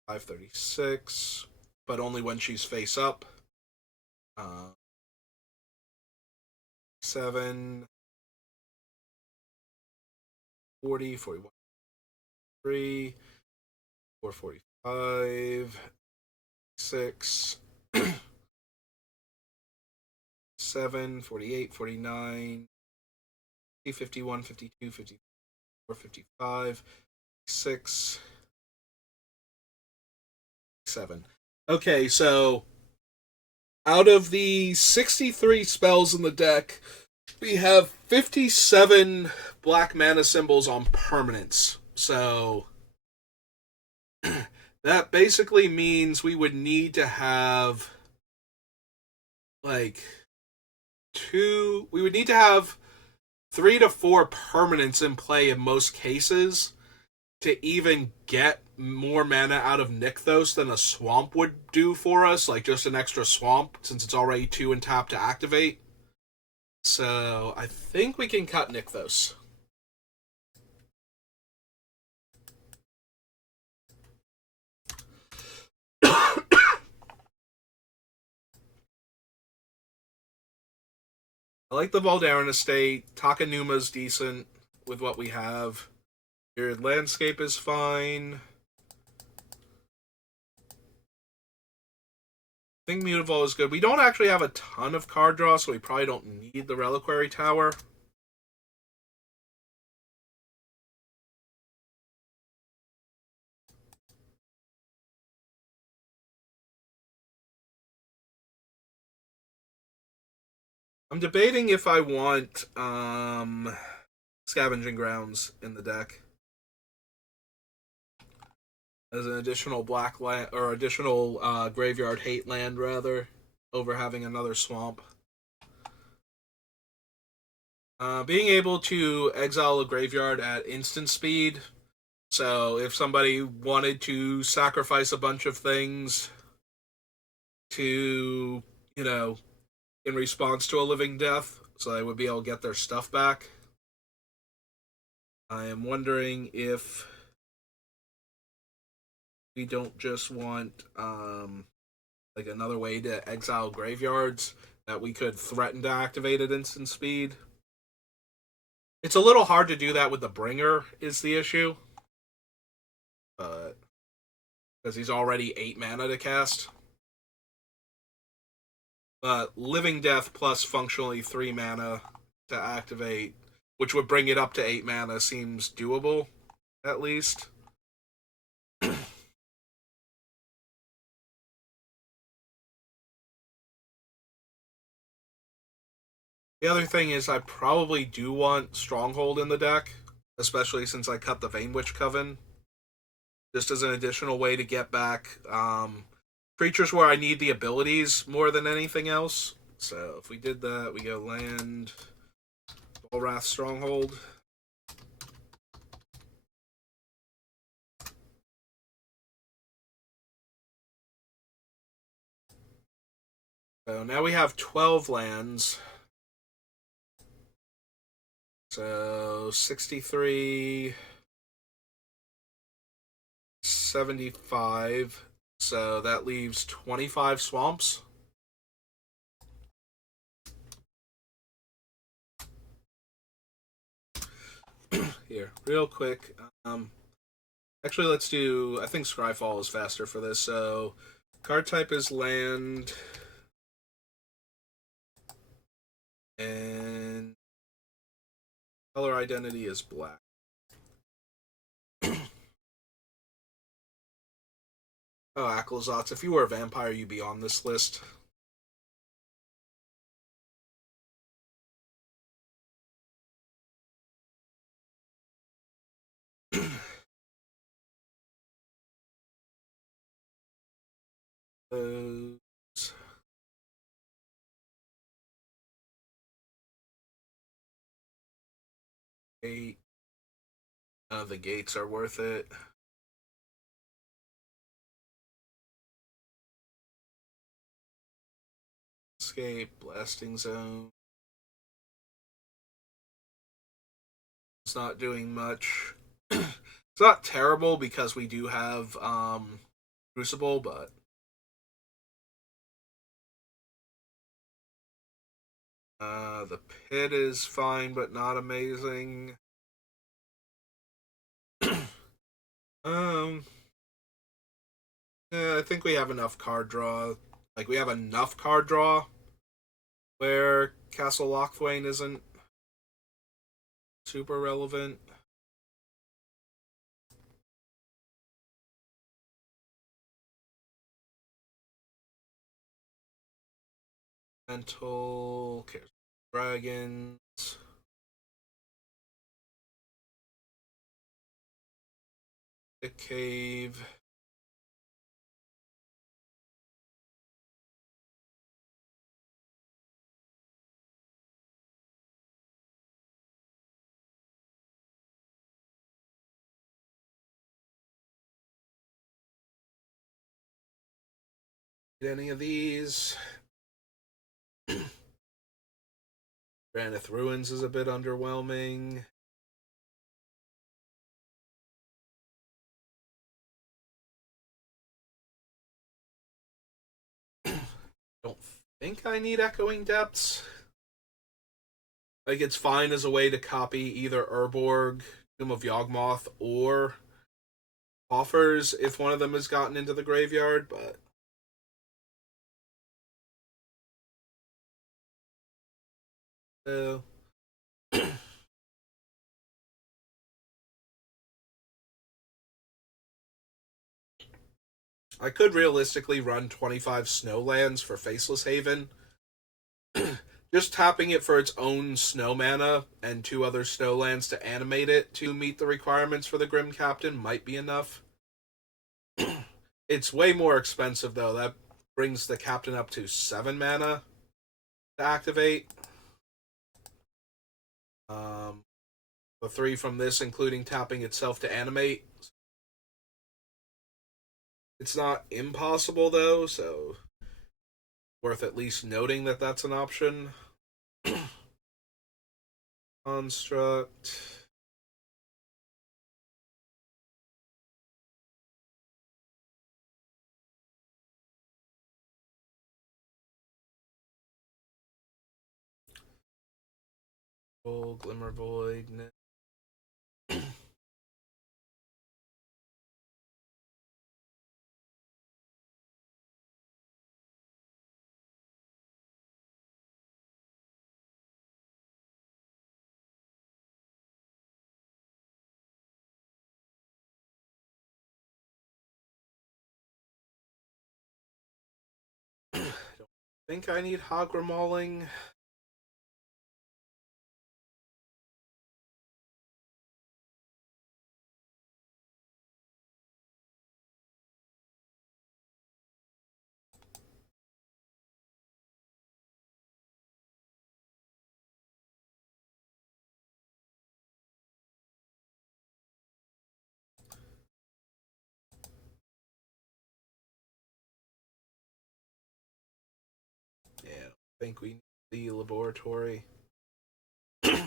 536, but only when she's face up. 7, 40, 41, 3, 445, 6, 7, 48, 49, 51, 52, 54, 55, 6, 7. Okay, so out of the 63 spells in the deck, we have 57 black mana symbols on permanents. So that basically means we would need to have we would need to have 3 to 4 permanents in play in most cases to even get more mana out of Nykthos than a swamp would do for us, like just an extra swamp, since it's already 2 and tap to activate. So I think we can cut Nykthos. I like the Voldaren estate. Takanuma's decent with what we have. Your landscape is fine. I think Mutavault is good. We don't actually have a ton of card draw, so we probably don't need the Reliquary Tower. I'm debating if I want Scavenging Grounds in the deck as an additional black land, or additional graveyard hate land, rather, over having another swamp. Being able to exile a graveyard at instant speed. So if somebody wanted to sacrifice a bunch of things to, in response to a living death, so they would be able to get their stuff back. I am wondering if we don't just want like another way to exile graveyards that we could threaten to activate at instant speed. It's a little hard to do that with the Bringer, is the issue. But because he's already 8 mana to cast. But Living Death plus functionally 3 mana to activate, which would bring it up to 8 mana, seems doable, at least. The other thing is I probably do want Stronghold in the deck, especially since I cut the Vanewitch Coven, just as an additional way to get back creatures where I need the abilities more than anything else. So if we did that, we go land, Volrath Stronghold. So now we have 12 lands. So 63, 75. So that leaves 25 swamps. Here, real quick. Actually, let's do. I think Scryfall is faster for this. So, card type is land, and color identity is black. Oh, Aclazotz, if you were a vampire, you'd be on this list. Those. Eight. None of the gates are worth it. Escape, Blasting Zone. It's not doing much. It's not terrible because we do have Crucible, but the pit is fine, but not amazing. Yeah, I think we have enough card draw. Like we have enough card draw where Castle Locthwain isn't super relevant. Mental, Dragons. The Cave. any of these. Granith Ruins is a bit underwhelming. Don't think I need Echoing Depths. Like, it's fine as a way to copy either Urborg, Tomb of Yawgmoth, or Coffers if one of them has gotten into the graveyard, but I could realistically run 25 Snowlands for Faceless Haven. Just tapping it for its own snow mana and 2 other Snowlands to animate it to meet the requirements for the Grim Captain might be enough. It's way more expensive, though. That brings the Captain up to 7 mana to activate. The 3 from this, including tapping itself to animate. It's not impossible, though, so worth at least noting that that's an option. Construct. Glimmer Void. Don't think I need Hagra Mauling. Yeah, I don't think we need the laboratory. Yeah,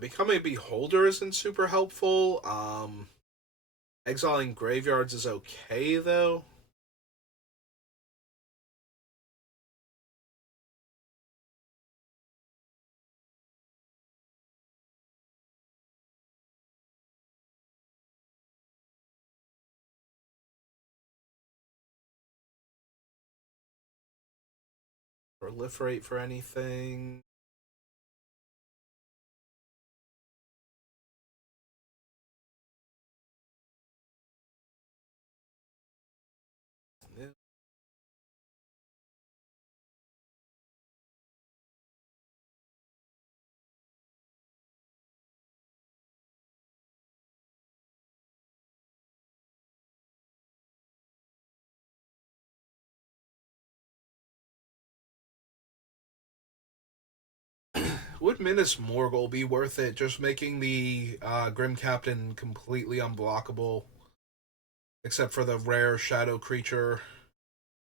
becoming a beholder isn't super helpful. Exiling graveyards is okay though. Proliferate for anything. Yeah. Would Minas Morgul be worth it? Just making the Grim Captain completely unblockable, except for the rare shadow creature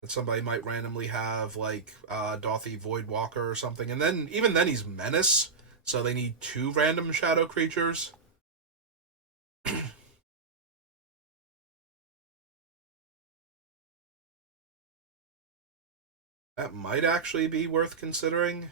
that somebody might randomly have, like Dothy Voidwalker or something. And then even then he's Menace, so they need 2 random shadow creatures. That might actually be worth considering.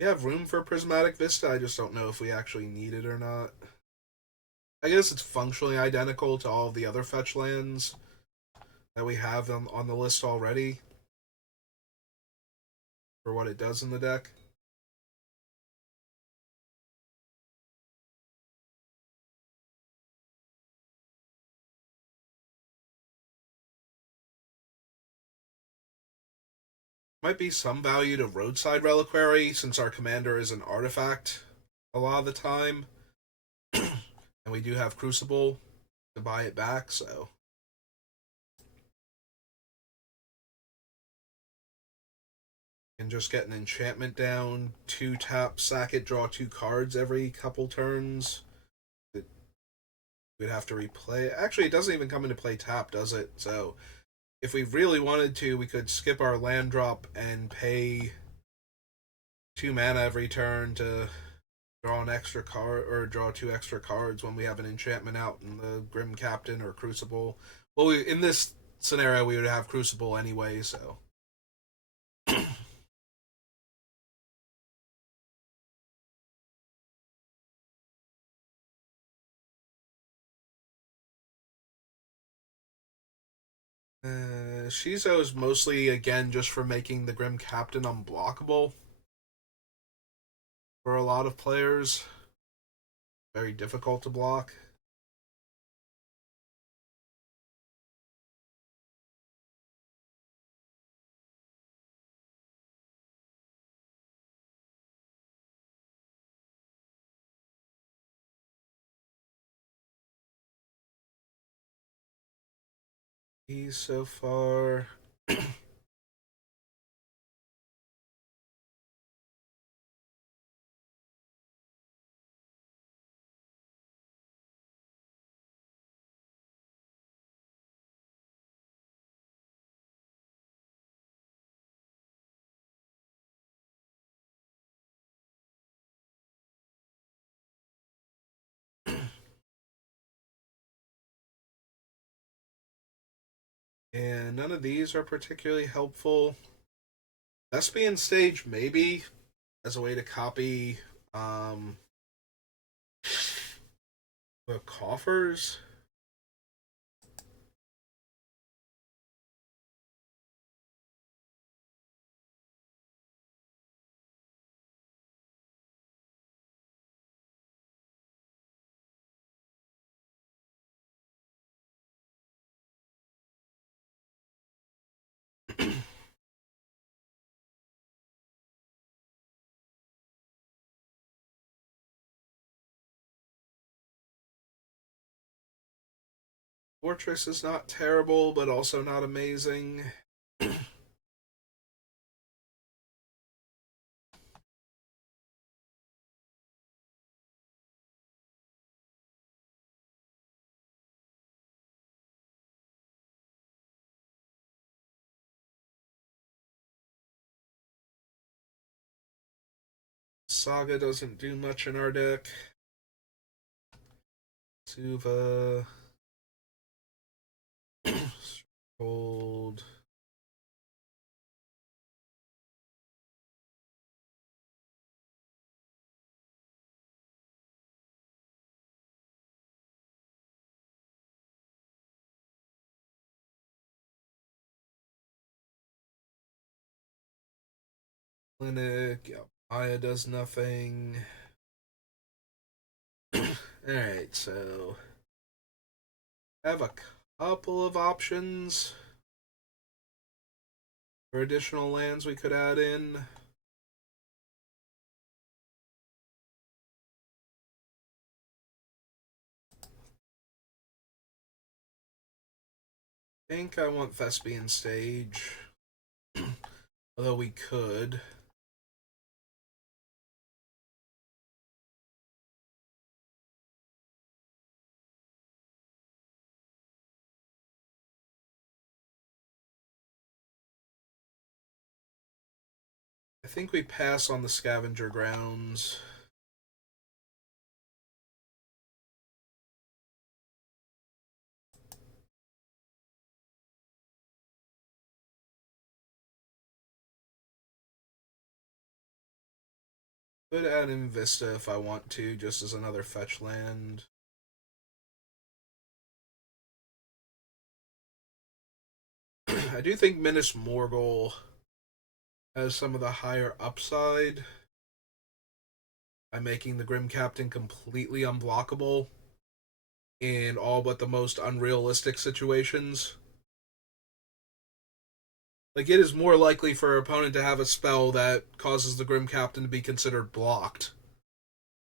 We have room for Prismatic Vista. I just don't know if we actually need it or not. I guess it's functionally identical to all of the other fetch lands that we have on the list already for what it does in the deck. Might be some value to Roadside Reliquary since our commander is an artifact a lot of the time, and we do have Crucible to buy it back, so. And just get an enchantment down, 2-tap, sack it, draw 2 cards every couple turns. We'd have to replay. Actually, it doesn't even come into play tap, does it? So, if we really wanted to, we could skip our land drop and pay 2 mana every turn to draw an extra card or draw 2 extra cards when we have an enchantment out in the Grim Captain or Crucible. Well, in this scenario, we would have Crucible anyway, so. Shizo is mostly, again, just for making the Grim Captain unblockable for a lot of players. Very difficult to block. He's so far. And none of these are particularly helpful. Thespian Stage, maybe, as a way to copy the coffers. Fortress is not terrible, but also not amazing. Saga doesn't do much in our deck. Suva. Hold. Clinic. Maya does nothing. Alright, so. I have a couple of options for additional lands we could add in. I think I want Thespian Stage. Although we could. I think we pass on the Scavenger Grounds. Could add in Vista if I want to, just as another fetch land. I do think Minas Morgul has some of the higher upside by making the Grim Captain completely unblockable in all but the most unrealistic situations. Like, it is more likely for an opponent to have a spell that causes the Grim Captain to be considered blocked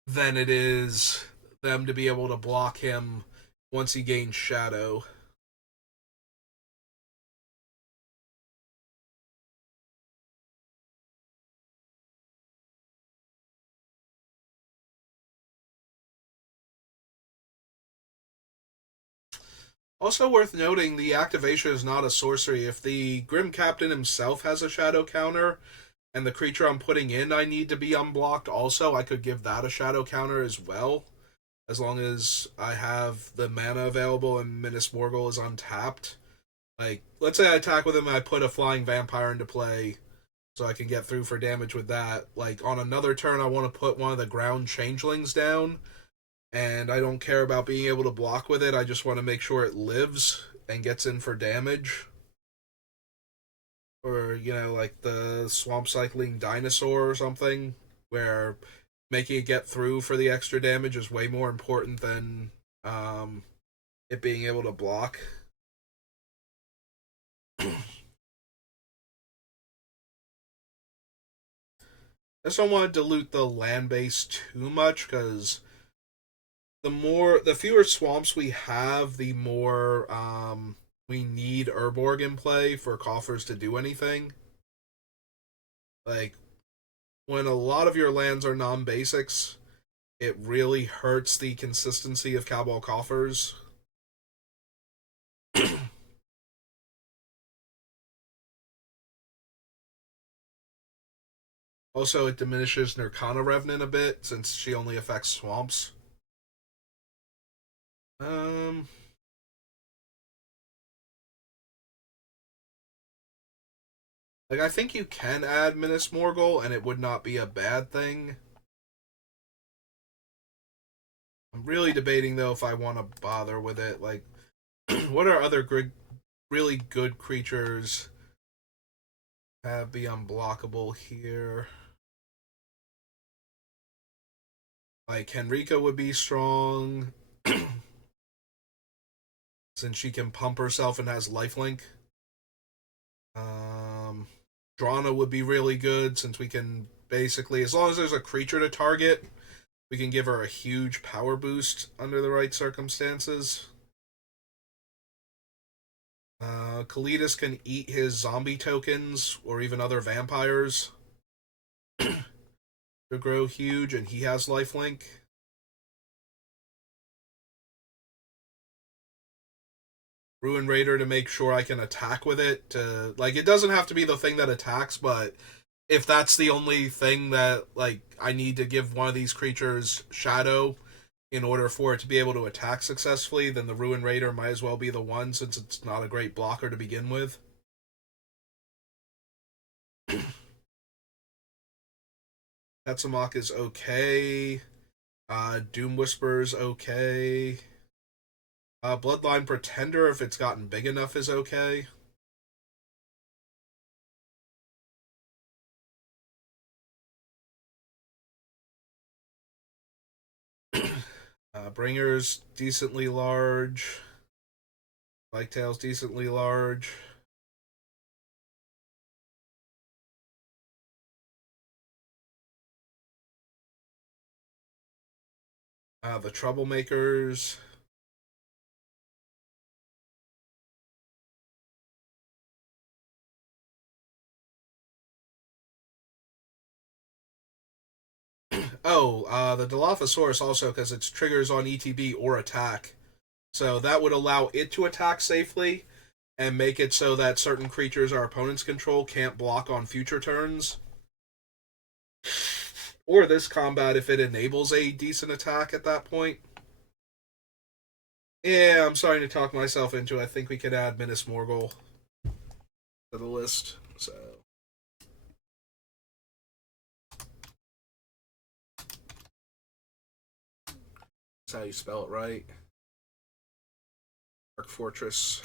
than it is them to be able to block him once he gains Shadow. Also worth noting, the activation is not a sorcery. If the Grim Captain himself has a Shadow counter, and the creature I'm putting in I need to be unblocked also, I could give that a Shadow counter as well, as long as I have the mana available and Minas Morgul is untapped. Like, let's say I attack with him and I put a Flying Vampire into play so I can get through for damage with that. Like, on another turn, I want to put one of the Ground Changelings down, and I don't care about being able to block with it. I just want to make sure it lives and gets in for damage. Or, like the Swamp Cycling Dinosaur or something, where making it get through for the extra damage is way more important than it being able to block. I just don't want to dilute the land base too much, because the fewer swamps we have, the more we need Urborg in play for coffers to do anything. Like, when a lot of your lands are non-basics, it really hurts the consistency of Cabal coffers. Also, it diminishes Nirkana Revenant a bit since she only affects swamps. Um, like, I think you can add Minas Morgul and it would not be a bad thing. I'm really debating though if I want to bother with it. Like, what are other really good creatures have be unblockable here? Like, Henrika would be strong since she can pump herself and has lifelink. Um, Drana would be really good since we can basically, as long as there's a creature to target, we can give her a huge power boost under the right circumstances. Kalidas can eat his zombie tokens or even other vampires to grow huge, and he has lifelink. Ruin Raider to make sure I can attack with it. Like, it doesn't have to be the thing that attacks, but if that's the only thing that, like, I need to give one of these creatures Shadow in order for it to be able to attack successfully, then the Ruin Raider might as well be the one, since it's not a great blocker to begin with. Tetsamok is okay. Doom Whisper's okay. Bloodline Pretender, if it's gotten big enough, is okay. Bringer's decently large. Tail's decently large. The Troublemakers. Oh, the Dilophosaurus also, because it's triggers on ETB or attack. So that would allow it to attack safely and make it so that certain creatures our opponents control can't block on future turns. Or this combat if it enables a decent attack at that point. Yeah, I'm starting to talk myself into it. I think we could add Minas Morgul to the list. So that's how you spell it right. Dark Fortress.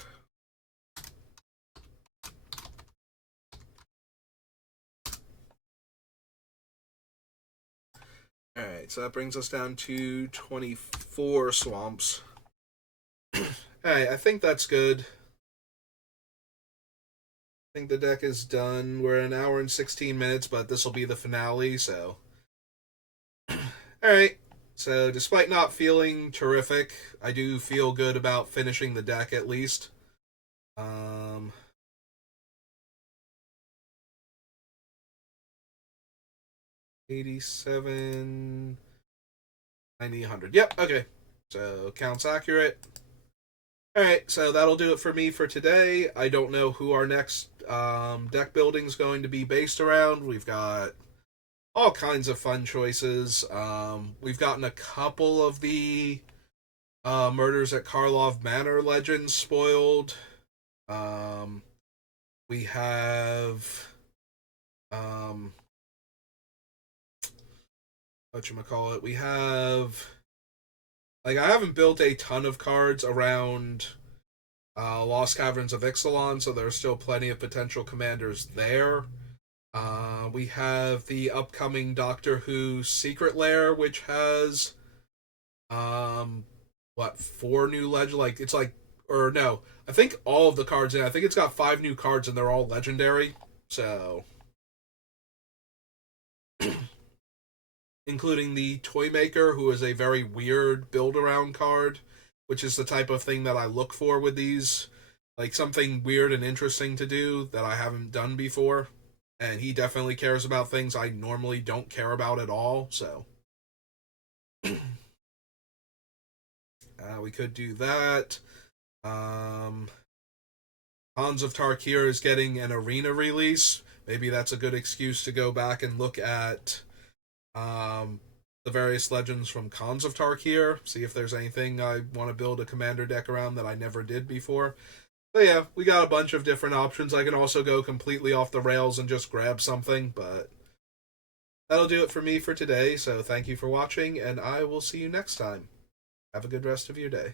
Alright, so that brings us down to 24 swamps. Alright, I think that's good. I think the deck is done. We're an hour and 16 minutes, but this will be the finale, so. Alright, so despite not feeling terrific, I do feel good about finishing the deck at least. 87, 90, 100. Yep, okay. So count's accurate. Alright, so that'll do it for me for today. I don't know who our next deck building is going to be based around. We've got all kinds of fun choices. We've gotten a couple of the Murders at Karlov Manor legends spoiled. We have whatchamacallit, we have, like, I haven't built a ton of cards around Lost Caverns of Ixalan, so there's still plenty of potential commanders there. We have the upcoming Doctor Who Secret Lair, which has what, 4 new legend, like, it's like, or no, I think all of the cards in, I think it's got 5 new cards and they're all legendary. So including the Toymaker, who is a very weird build around card, which is the type of thing that I look for with these. Like something weird and interesting to do that I haven't done before. And he definitely cares about things I normally don't care about at all, so. We could do that. Hans of Tarkir is getting an arena release. Maybe that's a good excuse to go back and look at the various legends from Khans of Tarkir, see if there's anything I want to build a commander deck around that I never did before. But yeah, we got a bunch of different options. I can also go completely off the rails and just grab something, but that'll do it for me for today, so thank you for watching, and I will see you next time. Have a good rest of your day.